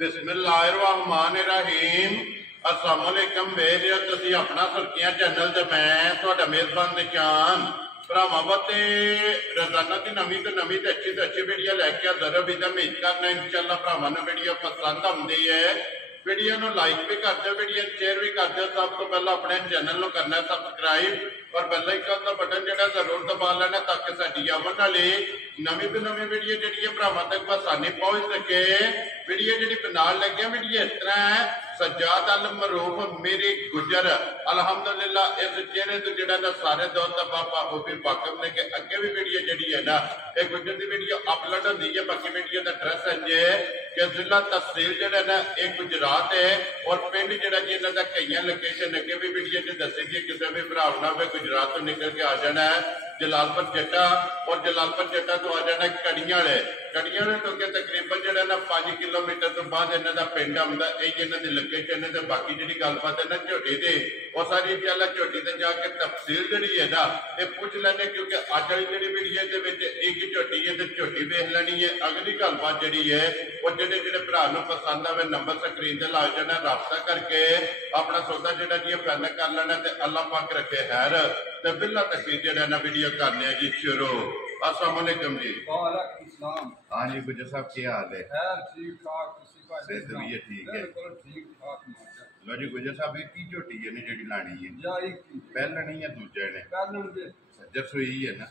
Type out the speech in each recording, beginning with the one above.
बिस्मिल्लाहिर्रहमानिर्रहीम अस्सलाम वालेकुम बेरिया तुसी अपना सुर्खियां चैनल ते मैं तुहाडा मेजबान निशान भरावां वास्ते रोजाना की नवीं तो अच्छी वीडियो लैके हाजिर उम्मीद करना इंशाअल्लाह भरावां नूं वीडियो पसंद आउंदी है। वीडियो नूं लाइक भी कर दो, वीडियो शेयर भी कर दो। सब तो पहले अपने चैनल नूं करना सबसक्राइब और बेल आइकन का बटन जो जरूर दबा लेना ताकि साडी आवन वाली नवीं तो नवीं वीडियो जी भरावां तक आसानी पहुंच सके। वीडियो जी बनान लगे वीडियो इस तरह है। सज्जाद अल मरूफ मेरी गुजर अलहमदुलिल्लाह इस चेहरे तो जो सारे दोस्त बाबा वो भी वाकफ ने कि अगे भी वीडियो जी है ना एक गुजर की वीडियो अपलोड होती है। बाकी वीडियो का एड्रैस है जे कि जिला तहसील जो ना एक गुजरात है और पिंड जो जी इन्हों का कई लोकेशन अगे भी वीडियो च दसी कि किसी भी भरा ना हो गुजरात तो निकल के आ जाना है जलालपुर जट्टा और जलालपुर जट्टा तो आ जाना कड़ियां तो अगे तकरीबन जो ना 5 किलोमीटर तो बाद इन्हों का पिंड आता यही इन्हों की लोकेशन है। बाकी जी गलबात है ना झोटी की वो सारी चल झोटी से जाके तफसील जी है ना ये पूछ लेने क्योंकि अज वाली जी वीडियो के एक झोटी है तो झोटी वेख लेनी है। अगली गलबात जी है वो जो भरा पसंद आए नंबर स्क्रीन से ला जाना राबता करके अपना सौदा जो जी फाइनल कर लेना तो अल्लाह पाक रखे खैर। तो बिल्ला तकरीर जो ना वीडियो करने जी शुरू। अस्सलाम वालेकुम जी। हाँ जी गुजर साहब क्या हाल है? सेहत भी है ठीक है। लो जी गुजर साहब की झोटी है जी लानी है पहला नहीं है दूजा ने सज्जर सुई है ना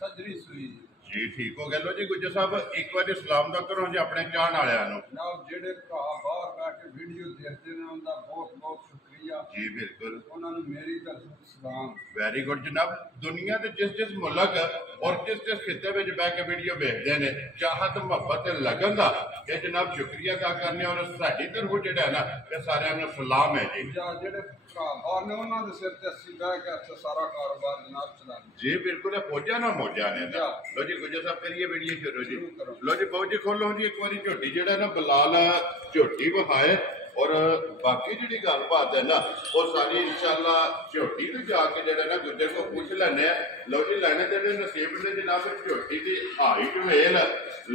जी ठीक हो गया। लो जी गुजर साहब एक बार सलाम दा करो जी अपने चाहन वालियां जेडे भरा बाहर बैठे वीडियो देखते हैं उनका बहुत बहुत शुक्रिया जी बिल्कुल उन्होंने मेरी तरफ सलाम। वेरी गुड जनाब। दुनिया के जिस मुल्क और जिस खिते में बह के वीडियो देखते हैं चाहत मुहब्बत लगन का ये जनाब शुक्रिया अदा करने और साडी तरफों जो है ना ये सारे सलाम है जी। जेडे बाहर ने उन्होंने सिर ते अस्सी बह के अच्छा सारा कारोबार जनाब चलाना जी बिल्कुल फौजा ना मौजा ने। लो जी गुजर साहब करिए वीडियो शुरू जी। लो जी बहुत जी खोलो जी एक बार झोटी जो ना बलाल झोटी विखाए और बाकी जी गलबात है ना वो सारी इंशाल्लाह झोटी तो जाके जो ना गुजर को पूछ लेने। लो जी लेने तेरे नसीब ने जनाब झोटी की हाइट वेल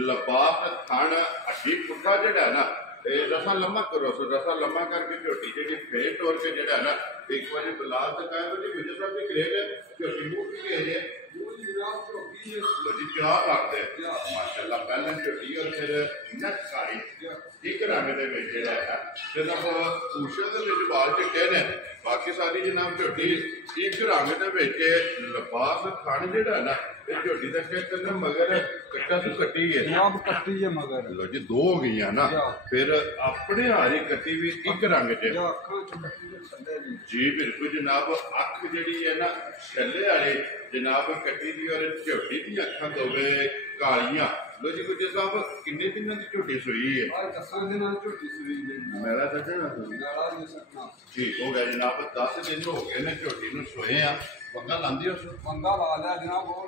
लबास थन हड्डी पुट्ठा जो है ना रसा लम्मा करो रसा लम्मा करके झोटी जी फेट तोड़ के जो है ना एक बार बलाल दिखाया जी गुजर साहब की ग्रेट झोटी मुँह की गई है जी क्या रखते माशाल्लाह पहले झोटी और फिर नट सारी एक रंग के जनाब पूछे के बाल चिट्टे ने बाकी सारी जनाब झोटी एक रंग के लिबास थन जो है ना झोटी का चेक करना मगर कट्टा तो कट्टी है मगर लो जी दो हो गई ना फिर अपने हारी कट्टी भी एक रंग जी बिल्कुल जनाब अख जी है ना छले वाले जनाब कट्टी दी और झोटी दी अखा दोवे कालियां। लो जी गुजर साहब किन्ने दिन की झोटी सुई है? मेरा ठीक हो गया जनाब 10 दिन हो गए ने झोटी नूं सोए आ वंगा लांदी उस वंगा ला लिया जनाब और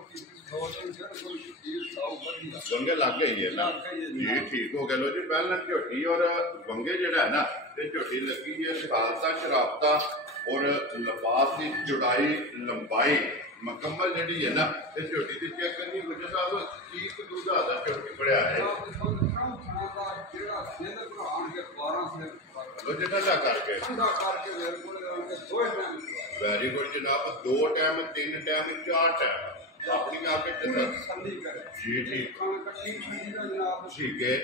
वंगे लग गई है ना जी ठीक हो गया। लो जी पहले झोटी और वंगे जो है ना झोटी लगी है खालसा शराबता और लिबास की जुड़ाई लंबाई मुकम्मल जी है ना झोटी की चेक करनी गुजर साहब एक दूधा का झोटी बढ़िया है करके वेरी गुड जनाब 2 टाइम 3 टाइम 4 टाइम अपनी आके जी ठीक ठीक है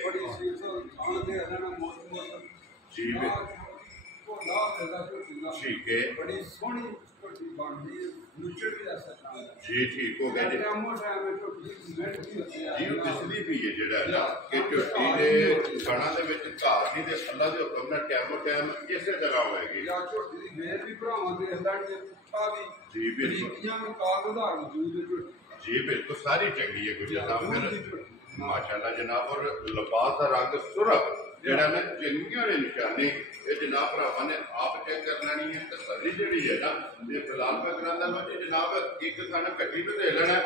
जी ठीक है जी ठीक हो गया जी इसलिए भी है जो कि झोटी के गणा के घार नहीं तो अल्लाह के हुक्म में टाइमो टाइम इस तरह होएगी जी बिल्कुल सारी चंगी है गुजर साहब फिर माशाल्लाह जनाब और लिबास का रंग सुरख जरा ना चंगी और निशानी ये जनाब भरावान ने आप चेक कर लेनी है तसली जी है ना ये फिलहाल मैं कराता लो जी जनाब एक थन कट्टी तो दे लेना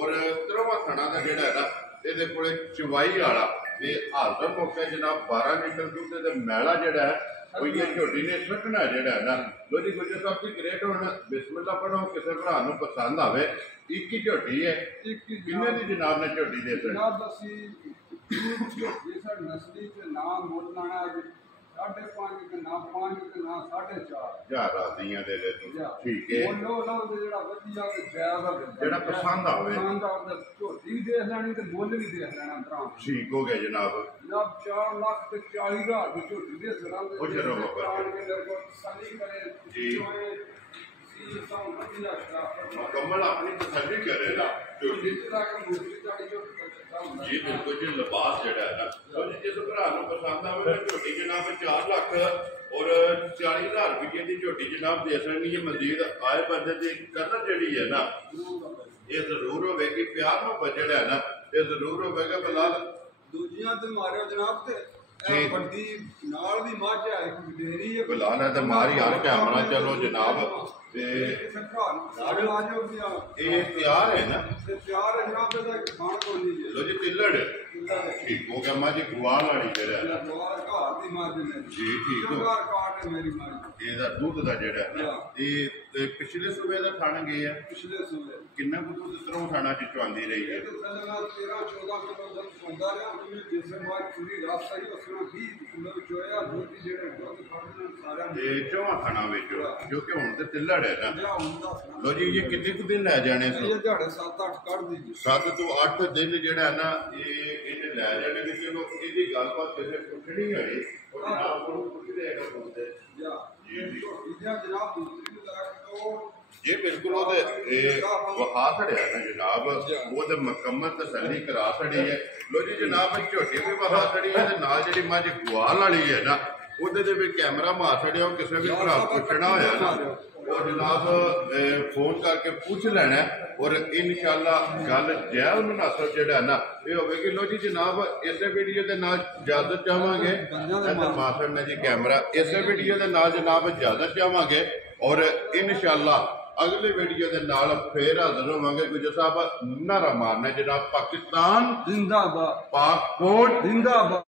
और त्रवा थना का जोड़ा है ना ये को चवाई वाला ये हालत मौके जनाब 12 लीटर दूध मैला जोड़ा है वो ये झोटी ने सुटना जोड़ा है ना। लो जी गुजर साहब की ग्रेट होना बिस्मिल्लाह पढ़ो किसी भरा पसंद आवे एक ही झोटी है किन्ने दी जनाब ने झोटी दे 5.5 ਕਿੰਨਾ 5 ਕਿੰਨਾ 4.5 ਹਜ਼ਾਰ ਰਾਜ਼ੀਆਂ ਦੇ ਦੇ ਤੂੰ ਠੀਕ ਹੈ ਬੋਲੋ ਨਾ ਉਹਦੇ ਜਿਹੜਾ ਵਧੀਆ ਤੇ ਜਾਇਜ਼ ਆ ਜਿਹੜਾ ਪਸੰਦ ਆਵੇ ਪਸੰਦ ਆਉਂਦਾ ਝੋਟੀ ਵੀ ਦੇਖ ਲੈਣੀ ਤੇ ਮੁੱਲ ਵੀ ਦੇਖ ਲੈਣਾ ਭਰਾ ਠੀਕ ਹੋ ਗਿਆ ਜਨਾਬ ਜਨਾਬ 4 ਲੱਖ ਤੇ 40 ਹਜ਼ਾਰ ਦੀ ਝੋਟੀ ਦੇ ਸਰਾਂ ਦੇ ਉਹ ਚਲੋ ਬਾਬਾ ਮੇਰੇ ਕੋਲ ਤਸੱਲੀ ਕਰੇ ਜੀ। ਸੀ ਤਾਂ ਵਧੀਆ ਸ਼ਰਾਫਤ ਮੁਕੰਮਲ ਆਪਣੀ ਤਸੱਲੀ ਕਰੇ ਨਾ ਝੋਟੀ ਤੇ ਲਾ ਕੇ ਮੂਰਤੀ ਚਾੜੀ ਝੋਟੀ ਜੀ ਬਿਲਕੁਲ ਜੀ ਲਿਬਾਸ ਜਿਹੜਾ ਹੈ ਨਾ ਉਹ ਜਿਸ ਭਰਾ ਨੂੰ ਪਸੰਦ ਆਵੇ ਤਾਂ ਝੋਟੀ ਜਨਾਬ 4 ਲੱਖ ਔਰ 40,000 ਰੁਪਏ ਦੀ ਝੋਟੀ ਜਨਾਬ ਦੇ ਸਕਣੀ ਹੈ ਮਜ਼ੀਦ ਆਏ ਬੰਦੇ ਦੀ ਕਦਰ ਜਿਹੜੀ ਹੈ ਨਾ ਇਹ ਜ਼ਰੂਰ ਹੋਵੇਗੀ ਪਿਆਰ ਮੁਹੱਬਤ ਜਿਹੜਾ ਹੈ ਨਾ ਇਹ ਜ਼ਰੂਰ ਹੋਵੇਗਾ ਬਲਾਲ ਦੂਜੀਆਂ ਤੇ ਮਾਰਿਓ ਜਨਾਬ ਤੇ ਇਹ ਵੱਡੀ ਨਾਲ ਵੀ ਮੱਝ ਹੈ ਇੱਕ ਡੇਰੀ ਹੈ ਬਲਾਲ ਹੈ ਤਾਂ ਮਾਰੀ ਯਾਰ ਕੈਮਰਾ ਚਲੋ ਜਨਾਬ ਤੇ ਕਿਸੇ ਭਰਾ ਨੂੰ ਸਾਡੇ ਆ ਜਾਓ ਵੀ ਇਹ ਤਿਆਰ ਹੈ ਨਾ ਤੇ ਪਿਆਰ ਹੈ ਜਨਾਬ ਦਾ ਖਾਣ ਕੋਲ ਨਹੀਂ ਲੋ ਜੀ ਤਿੱਲੜ ਠੀਕ ਹੋ ਗਿਆ ਮਾਜੀ ਗੁਆਲ ਵਾਲੀ ਜਿਹੜਾ ਹੈ ਦੁਆਰ ਘਰ ਦੀ ਮਾਰ ਦੇ ਜੀ ਠੀਕ ਹੋ ਦੁਆਰ ਕਾਟ ਹੈ ਮੇਰੀ ਮਾਂ ਇਹਦਾ ਦੁੱਧ ਦਾ ਜਿਹੜਾ ਹੈ ਨਾ ਇਹ ਪਿਛਲੇ ਸੂਬੇ ਦਾ ਥਣ ਗਏ ਆ ਪਿਛਲੇ ਸੂਬੇ ਕਿੰਨਾ ਕੁ ਦੁੱਧ ਤਰੋਂ ਥਾਣਾ ਚ ਚੁਆਂਦੀ ਰਹੀ ਹੈ ਇਹ ਤਾਂ ਸੱਲਣਾ 13-14 ਕਿਲੋ ਦੁੱਧ ਸੌਂਦਾ ਰਿਹਾ ਉਹਨੇ ਜਿਸੇ ਮਾਰ ਪੂਰੀ ਰਾਤ ਸਹੀ ਉਸਨੂੰ 20 ਕਿਲੋ ਚੋਇਆ ਦੁੱਧ ਜਿਹੜੇ ਦੁੱਧ ਫੜਨ ਸਾਰਿਆਂ ਨੇ ਇਹ ਚੌਹਾਂ ਥਾਣਾ ਵਿੱਚ ਜੋ ਕਿ ਹੁਣ ਤੇ ਤਿੱਲੜ ਹੈ ਨਾ ਲਿਆ ਹੁੰਦਾ ਲੋ ਜੀ ਇਹ ਕਿੰਨੇ ਕੁ ਦਿਨ ਲੈ ਜਾਣੇ ਇਹ ਸੋ ਦਿਹਾੜੇ 7-8 ਕੱਢ ਦੀ 7 ਤੋਂ 8 ਦਿਨ ਜਿਹੜਾ ਹੈ ਨਾ ਇਹਨੇ ਲੈ ਜਾਣੇ ਵੀ ਚਲੋ ਇਹਦੀ ਗੱਲਬਾਤ ਕਿਸੇ ਪੁੱਛਣੀ ਹੋਈ ਉਹ ਜਨਾਬ ਨੂੰ ਪੁੱਛਦੇ ਹੈਗਾ ਬੋਲਦੇ ਜਾਂ ਜੀ ਜਨਾਬ ਦੂਸਰੀ ਨੂੰ ਲਾ ਕੇ ਉਹ ਜੀ ਬਿਲਕੁਲ ਉਹਦੇ ਇਹ ਵਹਾ ਛੜਿਆ ਨਾ ਜਨਾਬ ਉਹਦੇ ਮੁਕੰਮਲ ਤਸੱਲੀ ਕਰਾ ਛੜੀ ਹੈ ਲੋ ਜੀ ਜਨਾਬ ਝੋਟੀ ਵੀ ਵਹਾ ਛੜੀ ਹੈ ਤੇ ਨਾਲ ਜਿਹੜੀ ਮੱਝ ਗੁਆਲ ਵਾਲੀ ਹੈ ਨਾ ਉਹਦੇ ਦੇ ਵੀ ਕੈਮਰਾ ਮਾਰ ਛੜਿਆ ਉਹ ਕਿਸੇ ਵੀ ਭਰਾ ਪੁੱਛਣਾ ਹੋਇਆ ਨਾ ਉਹ ਜਨਾਬ ਫੋਨ ਕਰਕੇ ਪੁੱਛ ਲੈਣਾ ਔਰ ਇਨਸ਼ਾਅੱਲਾ ਗੱਲ ਜਾਇਜ਼ ਮੁਨਾਸਬ ਜਿਹੜਾ ਨਾ ਇਹ ਹੋਵੇਗੀ ਲੋ ਜੀ ਜਨਾਬ ਇਸੇ ਵੀਡੀਓ ਦੇ ਨਾਲ ਇਜਾਜ਼ਤ ਚਾਹਾਂਗੇ ਇੱਧਰ ਮਾਸਟਰ ਨੇ ਜੀ ਕੈਮਰਾ ਇਸੇ ਵੀਡੀਓ ਦੇ ਨਾਲ ਜਨਾਬ ਇਜਾਜ਼ਤ ਚਾਹਾਂਗੇ ਔਰ ਇਨਸ਼ਾਅੱਲਾ ਅਗਲੇ ਵੀਡੀਓ ਦੇ ਨਾਲ ਫੇਰ ਹਾਜ਼ਰ ਹੋਵਾਂਗੇ ਗੁਜਰ ਸਾਹਿਬ ਨਾਰਾ ਮਾਰਨਾ ਜਨਾਬ ਪਾਕਿਸਤਾਨ ਜ਼ਿੰਦਾਬਾਦ ਪਾਕ ਕੋਟ ਜ਼ਿੰਦਾਬਾਦ